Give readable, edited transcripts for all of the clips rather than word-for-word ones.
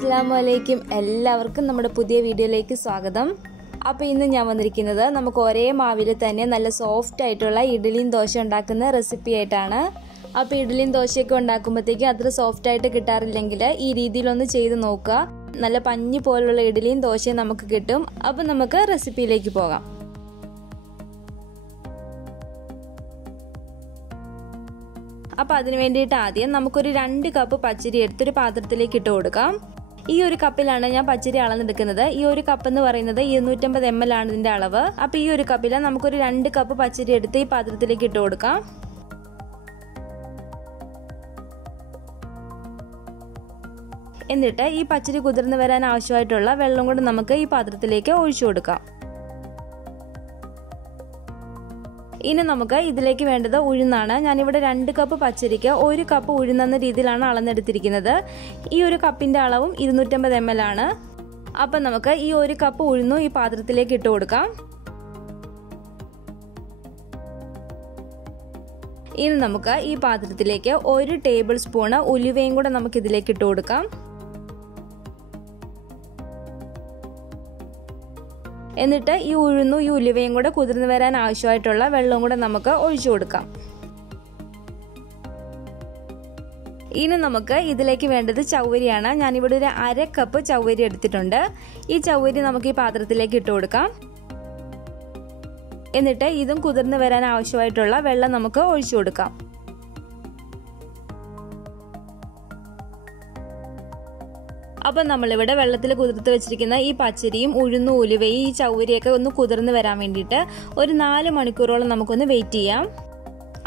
അസ്സലാമു എല്ലാവർക്കും നമ്മുടെ പുതിയ വീഡിയോയിലേക്ക് സ്വാഗതം. അപ്പോൾ ഇന്ന് ഞാൻ വന്നിരിക്കുന്നത് നമുക്ക് ഒരേ മാവിൽ തന്നെ നല്ല സോഫ്റ്റ് ആയിട്ടുള്ള ഇഡ്ഡലിയും ദോശ ഉണ്ടാക്കുന്ന റെസിപ്പി ആയിട്ടാണ്. അപ്പോൾ ഇഡ്ഡലിയും ദോശയൊക്കെ ഉണ്ടാക്കുമ്പോഴത്തേക്ക് അത്ര സോഫ്റ്റ് ആയിട്ട് കിട്ടാറില്ലെങ്കിൽ ഈ രീതിയിലൊന്ന് ചെയ്ത് നോക്കുക. നല്ല പഞ്ഞി പോലുള്ള ഇഡ്ഡലിയും ദോശയും നമുക്ക് കിട്ടും. അപ്പോൾ നമുക്ക് റെസിപ്പിയിലേക്ക് പോകാം. അപ്പോൾ അതിനു വേണ്ടിയിട്ട് ആദ്യം നമുക്കൊരു 2 കപ്പ് പച്ചരി എടുത്തൊരു പാത്രത്തിലേക്ക് ഇട്ട് കൊടുക്കാം. ഈ ഒരു കപ്പിലാണ് ഞാൻ പച്ചരി അളന്നെടുക്കുന്നത്. ഈ ഒരു കപ്പ് എന്ന് പറയുന്നത് 250 ml ആണ് ഇതിന്റെ അളവ്. അപ്പോൾ ഈ ഒരു കപ്പിൽ നമുക്കൊരു 2 കപ്പ് പച്ചരി എടുത്ത് ഈ പാത്രത്തിലേക്ക് ഇട്ട് കൊടുക്കാം. എന്നിട്ട് ഈ പച്ചരി കുതിർന്ന് വരാൻ ആവശ്യമായിട്ടുള്ള വെള്ളം കൂടി നമുക്ക് ഈ പാത്രത്തിലേക്ക് ഒഴിച്ചു കൊടുക്കാം. ഇനി നമുക്ക് ഇതിലേക്ക് വേണ്ടത് ഉഴുന്നാണ്. ഞാനിവിടെ 2 കപ്പ് പച്ചരിക്ക് 1 കപ്പ് ഉഴുന്നെന്ന രീതിയിലാണ് അളന്നെടുത്തിരിക്കുന്നത്. ഈ ഒരു കപ്പിന്റെ അളവും 250 ml ആണ്. അപ്പം നമുക്ക് ഈ 1 കപ്പ് ഉഴുന്നും ഈ പാത്രത്തിലേക്ക് ഇട്ട് കൊടുക്കാം. ഇനി നമുക്ക് ഈ പാത്രത്തിലേക്ക് 1 ടേബിൾ സ്പൂൺ ഉലുവയും കൂടെ നമുക്ക് ഇതിലേക്ക് ഇട്ട് കൊടുക്കാം. എന്നിട്ട് ഈ ഉഴുന്നും ഈ ഉലുവയും കൂടെ കുതിർന്ന് വരാൻ ആവശ്യമായിട്ടുള്ള വെള്ളവും കൂടെ നമുക്ക് ഒഴിച്ചു കൊടുക്കാം. ഇനി നമുക്ക് ഇതിലേക്ക് വേണ്ടത് ചവ്വരിയാണ്. ഞാനിവിടെ ഒരു 1/2 കപ്പ് ചവ്വരി എടുത്തിട്ടുണ്ട്. ഈ ചവ്വരി നമുക്ക് ഈ പാത്രത്തിലേക്ക് ഇട്ട് കൊടുക്കാം. എന്നിട്ട് ഇതും കുതിർന്ന് വരാൻ ആവശ്യമായിട്ടുള്ള വെള്ളം നമുക്ക് ഒഴിച്ചു കൊടുക്കാം. അപ്പം നമ്മളിവിടെ വെള്ളത്തിൽ കുതിർത്ത് വെച്ചിരിക്കുന്ന ഈ പച്ചരിയും ഉഴുന്നും ഉലുവയും ഈ ചവ്വരിയൊക്കെ ഒന്ന് കുതിർന്ന് വരാൻ വേണ്ടിയിട്ട് ഒരു 4 മണിക്കൂറോളം നമുക്കൊന്ന് വെയിറ്റ് ചെയ്യാം.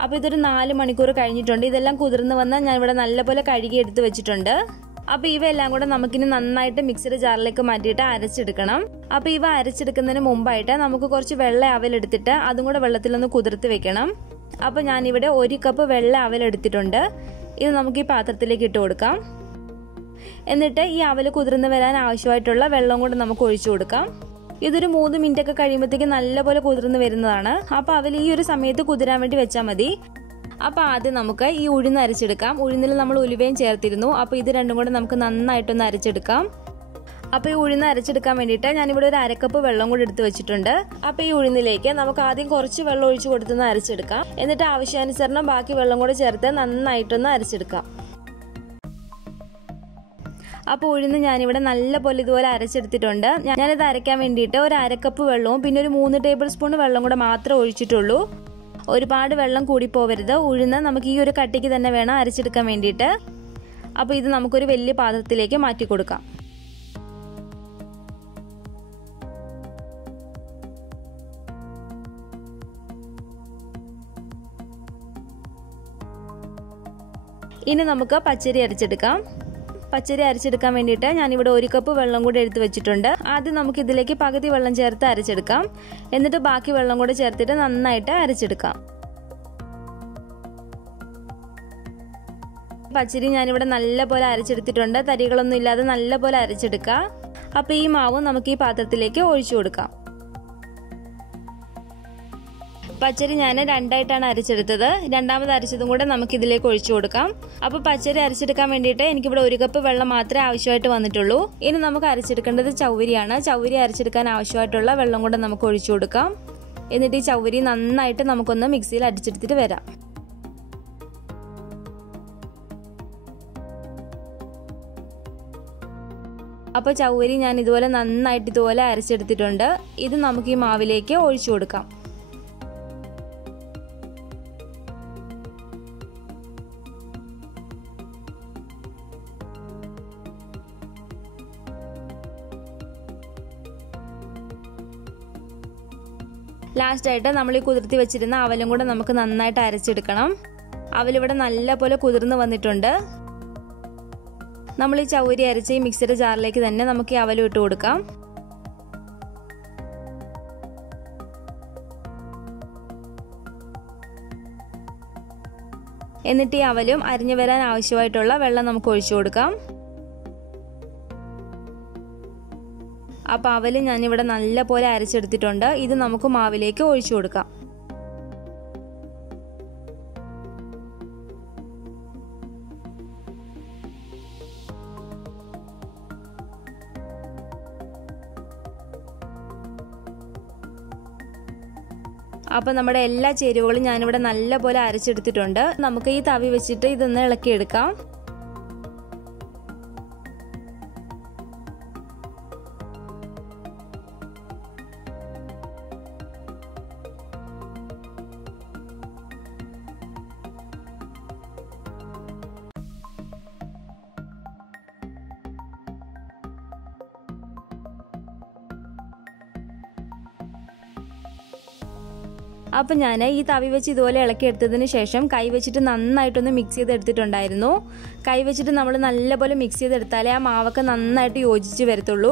അപ്പോൾ ഇതൊരു 4 മണിക്കൂർ കഴിഞ്ഞിട്ടുണ്ട്. ഇതെല്ലാം കുതിർന്ന് വന്നാൽ ഞാൻ ഇവിടെ നല്ലപോലെ കഴുകി എടുത്ത് വെച്ചിട്ടുണ്ട്. അപ്പോൾ ഇവയെല്ലാം കൂടെ നമുക്കിനി നന്നായിട്ട് മിക്സിയുടെ ജാറിലേക്ക് മാറ്റിയിട്ട് അരച്ചെടുക്കണം. അപ്പോൾ ഇവ അരച്ചെടുക്കുന്നതിന് മുമ്പായിട്ട് നമുക്ക് കുറച്ച് വെള്ള അവലെടുത്തിട്ട് അതും കൂടെ വെള്ളത്തിലൊന്ന് കുതിർത്ത് വെക്കണം. അപ്പോൾ ഞാനിവിടെ 1 കപ്പ് വെള്ള അവലെടുത്തിട്ടുണ്ട്. ഇത് നമുക്ക് ഈ പാത്രത്തിലേക്ക് ഇട്ട് കൊടുക്കാം. എന്നിട്ട് ഈ അവല് കുതിർന്ന് വരാൻ ആവശ്യമായിട്ടുള്ള വെള്ളം കൂടെ നമുക്ക് ഒഴിച്ചു കൊടുക്കാം. ഇതൊരു 3 മിനിറ്റ് ഒക്കെ കഴിയുമ്പോഴത്തേക്ക് നല്ലപോലെ കുതിർന്ന് വരുന്നതാണ്. അപ്പോൾ അവൽ ഈ ഒരു സമയത്ത് കുതിരാൻ വേണ്ടി വെച്ചാൽ മതി. അപ്പോൾ ആദ്യം നമുക്ക് ഈ ഉഴുന്ന് അരച്ചെടുക്കാം. ഉഴുന്നിൽ നമ്മൾ ഉലുവയും ചേർത്തിരുന്നു. അപ്പോൾ ഇത് രണ്ടും കൂടെ നമുക്ക് നന്നായിട്ടൊന്ന് അരച്ചെടുക്കാം. അപ്പോൾ ഈ ഉഴുന്ന് അരച്ചെടുക്കാൻ വേണ്ടിയിട്ട് ഞാനിവിടെ ഒരു 1/2 കപ്പ് വെള്ളം കൂടി എടുത്ത് വെച്ചിട്ടുണ്ട്. അപ്പോൾ ഈ ഉഴുന്നിലേക്ക് നമുക്ക് ആദ്യം കുറച്ച് വെള്ളം ഒഴിച്ച് കൊടുത്തൊന്ന് അരച്ചെടുക്കാം. എന്നിട്ട് ആവശ്യാനുസരണം ബാക്കി വെള്ളം കൂടി ചേർത്ത് നന്നായിട്ടൊന്ന് അരച്ചെടുക്കാം. അപ്പോൾ ഉഴുന്ന് ഞാനിവിടെ നല്ലപോലെ ഇതുപോലെ അരച്ചെടുത്തിട്ടുണ്ട്. ഞാനിത് അരയ്ക്കാൻ വേണ്ടിയിട്ട് ഒരു 1/2 കപ്പ് വെള്ളവും പിന്നെ ഒരു 3 ടേബിൾ സ്പൂൺ വെള്ളം കൂടെ മാത്രമേ ഒഴിച്ചിട്ടുള്ളൂ. ഒരുപാട് വെള്ളം കൂടി പോവരുത്. ഉഴുന്ന് നമുക്ക് ഈ ഒരു കട്ടിക്ക് തന്നെ വേണം അരച്ചെടുക്കാൻ വേണ്ടിയിട്ട്. അപ്പോൾ ഇത് നമുക്കൊരു വലിയ പാത്രത്തിലേക്ക് മാറ്റി കൊടുക്കാം. ഇനി നമുക്ക് പച്ചരി അരച്ചെടുക്കാം. പച്ചരി അരച്ചെടുക്കാൻ വേണ്ടിയിട്ട് ഞാനിവിടെ 1 കപ്പ് വെള്ളം കൂടി എടുത്ത് വെച്ചിട്ടുണ്ട്. ആദ്യം നമുക്ക് ഇതിലേക്ക് പകുതി വെള്ളം ചേർത്ത് അരച്ചെടുക്കാം. എന്നിട്ട് ബാക്കി വെള്ളം കൂടി ചേർത്തിട്ട് നന്നായിട്ട് അരച്ചെടുക്കാം. പച്ചരി ഞാനിവിടെ നല്ലപോലെ അരച്ചെടുത്തിട്ടുണ്ട്. തരികളൊന്നും ഇല്ലാതെ നല്ലപോലെ അരച്ചെടുക്കുക. അപ്പോൾ ഈ മാവ് നമുക്ക് ഈ പാത്രത്തിലേക്ക് ഒഴിച്ചു കൊടുക്കാം. പച്ചരി ഞാൻ 2ആയിട്ടാണ് അരച്ചെടുത്തത്. രണ്ടാമത് അരച്ചതും കൂടെ നമുക്ക് ഇതിലേക്ക് ഒഴിച്ചു കൊടുക്കാം. അപ്പോൾ പച്ചരി അരച്ചെടുക്കാൻ വേണ്ടിയിട്ട് എനിക്കിവിടെ 1 കപ്പ് വെള്ളം മാത്രമേ ആവശ്യമായിട്ട് വന്നിട്ടുള്ളൂ. ഇനി നമുക്ക് അരച്ചെടുക്കേണ്ടത് ചവ്വരിയാണ്. ചവ്വരി അരച്ചെടുക്കാൻ ആവശ്യമായിട്ടുള്ള വെള്ളം കൂടെ നമുക്ക് ഒഴിച്ചു കൊടുക്കാം. എന്നിട്ട് ഈ ചവ്വരി നന്നായിട്ട് നമുക്കൊന്ന് മിക്സിയിൽ അടിച്ചെടുത്തിട്ട് വരാം. അപ്പോൾ ചവ്വരി ഞാൻ ഇതുപോലെ നന്നായിട്ട് ഇതുപോലെ അരച്ചെടുത്തിട്ടുണ്ട്. ഇത് നമുക്ക് ഈ മാവിലേക്ക് ഒഴിച്ചു കൊടുക്കാം. ലാസ്റ്റായിട്ട് നമ്മൾ ഈ കുതിർത്തി വെച്ചിരുന്ന അവലും കൂടെ നമുക്ക് നന്നായിട്ട് അരച്ചെടുക്കണം. അവലിവിടെ നല്ലപോലെ കുതിർന്ന് വന്നിട്ടുണ്ട്. നമ്മൾ ഈ ചവ്വരി അരച്ച ഈ മിക്സിയുടെ ജാറിലേക്ക് തന്നെ നമുക്ക് ഈ അവലും ഇട്ട് കൊടുക്കാം. എന്നിട്ട് ഈ അവലും അരിഞ്ഞു വരാൻ ആവശ്യമായിട്ടുള്ള വെള്ളം നമുക്ക് ഒഴിച്ചു കൊടുക്കാം. അപ്പോൾ അവല് ഞാനിവിടെ നല്ലപോലെ അരച്ചെടുത്തിട്ടുണ്ട്. ഇത് നമുക്ക് മാവിലേക്ക് ഒഴിച്ചു കൊടുക്കാം. അപ്പോൾ നമ്മുടെ എല്ലാ ചേരുവകളും ഞാനിവിടെ നല്ലപോലെ അരച്ചെടുത്തിട്ടുണ്ട്. നമുക്ക് ഈ തവി വെച്ചിട്ട് ഇതൊന്ന് ഇളക്കിയെടുക്കാം. അപ്പോൾ ഞാൻ ഈ തവി വെച്ച് ഇതുപോലെ ഇളക്കിയെടുത്തതിന് ശേഷം കൈ വെച്ചിട്ട് നന്നായിട്ടൊന്ന് മിക്സ് ചെയ്തെടുത്തിട്ടുണ്ടായിരുന്നു. കൈ വെച്ചിട്ട് നമ്മൾ നല്ലപോലെ മിക്സ് ചെയ്തെടുത്താലേ ആ മാവൊക്കെ നന്നായിട്ട് യോജിച്ച് വരത്തുള്ളൂ.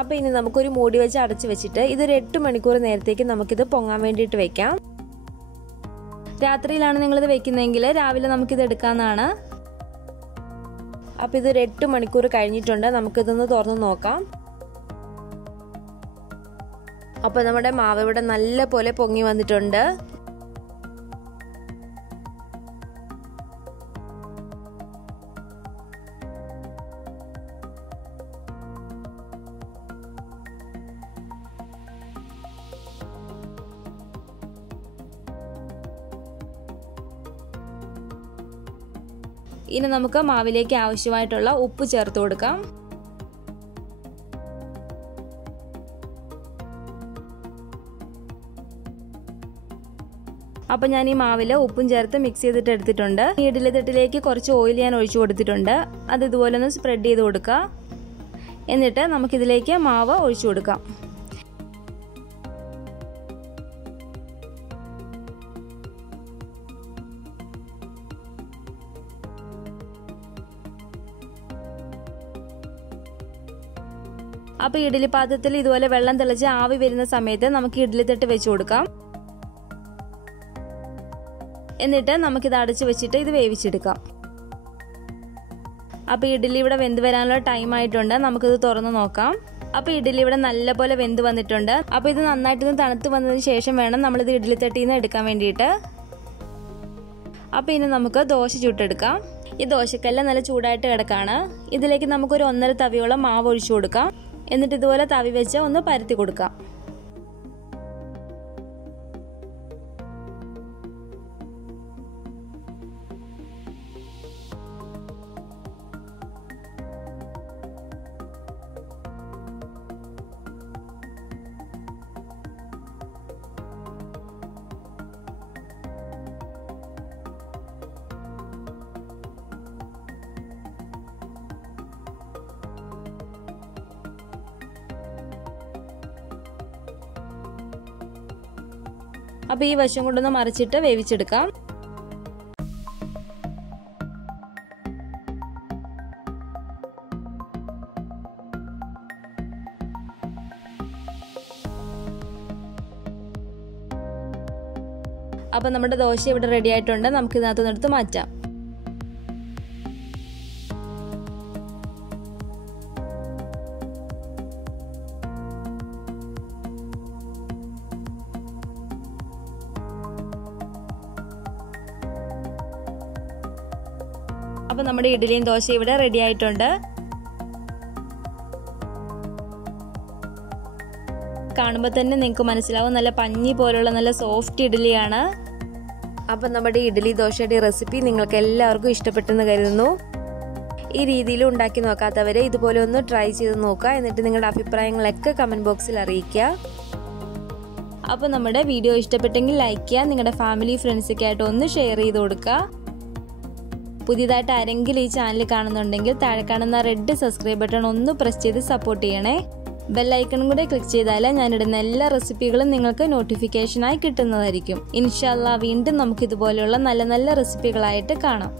അപ്പോൾ ഇനി നമുക്കൊരു മൂടി വെച്ച് അടച്ച് വെച്ചിട്ട് ഇതൊരു 8 മണിക്കൂർ നേരത്തേക്ക് നമുക്കിത് പൊങ്ങാൻ വേണ്ടിയിട്ട് വെക്കാം. രാത്രിയിലാണ് നിങ്ങളിത് വെക്കുന്നതെങ്കിൽ രാവിലെ നമുക്കിത് എടുക്കാവുന്നതാണ്. അപ്പോൾ ഇതൊരു 8 മണിക്കൂർ കഴിഞ്ഞിട്ടുണ്ട്. നമുക്കിതൊന്ന് തുറന്ന് നോക്കാം. അപ്പോൾ നമ്മുടെ മാവ് ഇവിടെ നല്ല പോലെ പൊങ്ങി വന്നിട്ടുണ്ട്. ഇനി നമുക്ക് മാവിലേക്ക് ആവശ്യമായിട്ടുള്ള ഉപ്പ് ചേർത്ത് കൊടുക്കാം. അപ്പോൾ ഞാൻ ഈ മാവിൽ ഉപ്പും ചേർത്ത് മിക്സ് ചെയ്തിട്ട് എടുത്തിട്ടുണ്ട്. ഈ ഇഡ്ഡലി തട്ടിലേക്ക് കുറച്ച് ഓയിൽ ഞാൻ ഒഴിച്ചു കൊടുത്തിട്ടുണ്ട്. അത് ഇതുപോലെ ഒന്ന് സ്പ്രെഡ് ചെയ്ത് കൊടുക്കുക. എന്നിട്ട് നമുക്കിതിലേക്ക് മാവ് ഒഴിച്ചു കൊടുക്കാം. അപ്പോൾ ഇഡ്ഡലി പാത്രത്തിൽ ഇതുപോലെ വെള്ളം തിളച്ച് ആവി വരുന്ന സമയത്ത് നമുക്ക് ഇഡ്ഡലി തട്ട് വെച്ച് കൊടുക്കാം. എന്നിട്ട് നമുക്കിത് അടച്ചു വെച്ചിട്ട് ഇത് വേവിച്ചെടുക്കാം. അപ്പോൾ ഇഡ്ഡലി ഇവിടെ വെന്ത് വരാനുള്ള ടൈം ആയിട്ടുണ്ട്. നമുക്കിത് തുറന്ന് നോക്കാം. അപ്പോൾ ഇഡ്ഡലി ഇവിടെ നല്ലപോലെ വെന്ത് വന്നിട്ടുണ്ട്. അപ്പോൾ ഇത് നന്നായിട്ടൊന്ന് തണുത്ത് വന്നതിന് ശേഷം വേണം നമ്മളിത് ഇഡ്ഡലി തട്ടിയിൽ നിന്ന് എടുക്കാൻ വേണ്ടിയിട്ട്. അപ്പോൾ ഇനി നമുക്ക് ദോശ ചുട്ടെടുക്കാം. ഈ ദോശക്കല്ല് നല്ല ചൂടായിട്ട് കിടക്കാണ്. ഇതിലേക്ക് നമുക്കൊരു 1.5 തവിയോളം മാവ് ഒഴിച്ചു കൊടുക്കാം. എന്നിട്ട് ഇതുപോലെ തവി വെച്ച് ഒന്ന് പരത്തി കൊടുക്കാം. അപ്പോൾ ഈ വശം കൊണ്ടൊന്ന് മറിച്ചിട്ട് വേവിച്ചെടുക്കാം. അപ്പോൾ നമ്മുടെ ദോശ ഇവിടെ റെഡി ആയിട്ടുണ്ട്. നമുക്ക് ഇതിനകത്ത് എടുത്ത് മാറ്റാം. അപ്പോൾ നമ്മുടെ ഇഡ്ഡലിയും ദോശ ഇവിടെ റെഡി ആയിട്ടുണ്ട്. കാണുമ്പോൾ തന്നെ നിങ്ങൾക്ക് മനസ്സിലാവും നല്ല പഞ്ഞി പോലുള്ള നല്ല സോഫ്റ്റ് ഇഡ്ഡലിയാണ്. അപ്പം നമ്മുടെ ഇഡ്ഡലി ദോശയുടെ റെസിപ്പി നിങ്ങൾക്ക് എല്ലാവർക്കും ഇഷ്ടപ്പെട്ടെന്ന് കരുതുന്നു. ഈ രീതിയിൽ ഉണ്ടാക്കി നോക്കാത്തവരെ ഇതുപോലെ ഒന്ന് ട്രൈ ചെയ്ത് നോക്കുക. എന്നിട്ട് നിങ്ങളുടെ അഭിപ്രായങ്ങളൊക്കെ കമൻറ്റ് ബോക്സിൽ അറിയിക്കുക. അപ്പോൾ നമ്മുടെ വീഡിയോ ഇഷ്ടപ്പെട്ടെങ്കിൽ ലൈക്ക് ചെയ്യുക. നിങ്ങളുടെ ഫാമിലി ഫ്രണ്ട്സൊക്കെ ആയിട്ട് ഒന്ന് ഷെയർ ചെയ്ത് കൊടുക്കുക. പുതിയതായിട്ട് ആരെങ്കിലും ഈ ചാനൽ കാണുന്നുണ്ടെങ്കിൽ താഴെ കാണുന്ന റെഡ് സബ്സ്ക്രൈബ് ബട്ടൺ ഒന്ന് പ്രസ് ചെയ്ത് സപ്പോർട്ട് ചെയ്യണേ. ബെല്ലൈക്കണും കൂടെ ക്ലിക്ക് ചെയ്താൽ ഞാനിടുന്ന എല്ലാ റെസിപ്പികളും നിങ്ങൾക്ക് നോട്ടിഫിക്കേഷനായി കിട്ടുന്നതായിരിക്കും. ഇൻഷാ അല്ലാഹ് വീണ്ടും നമുക്ക് ഇതുപോലെയുള്ള നല്ല നല്ല റെസിപ്പികളായിട്ട് കാണാം.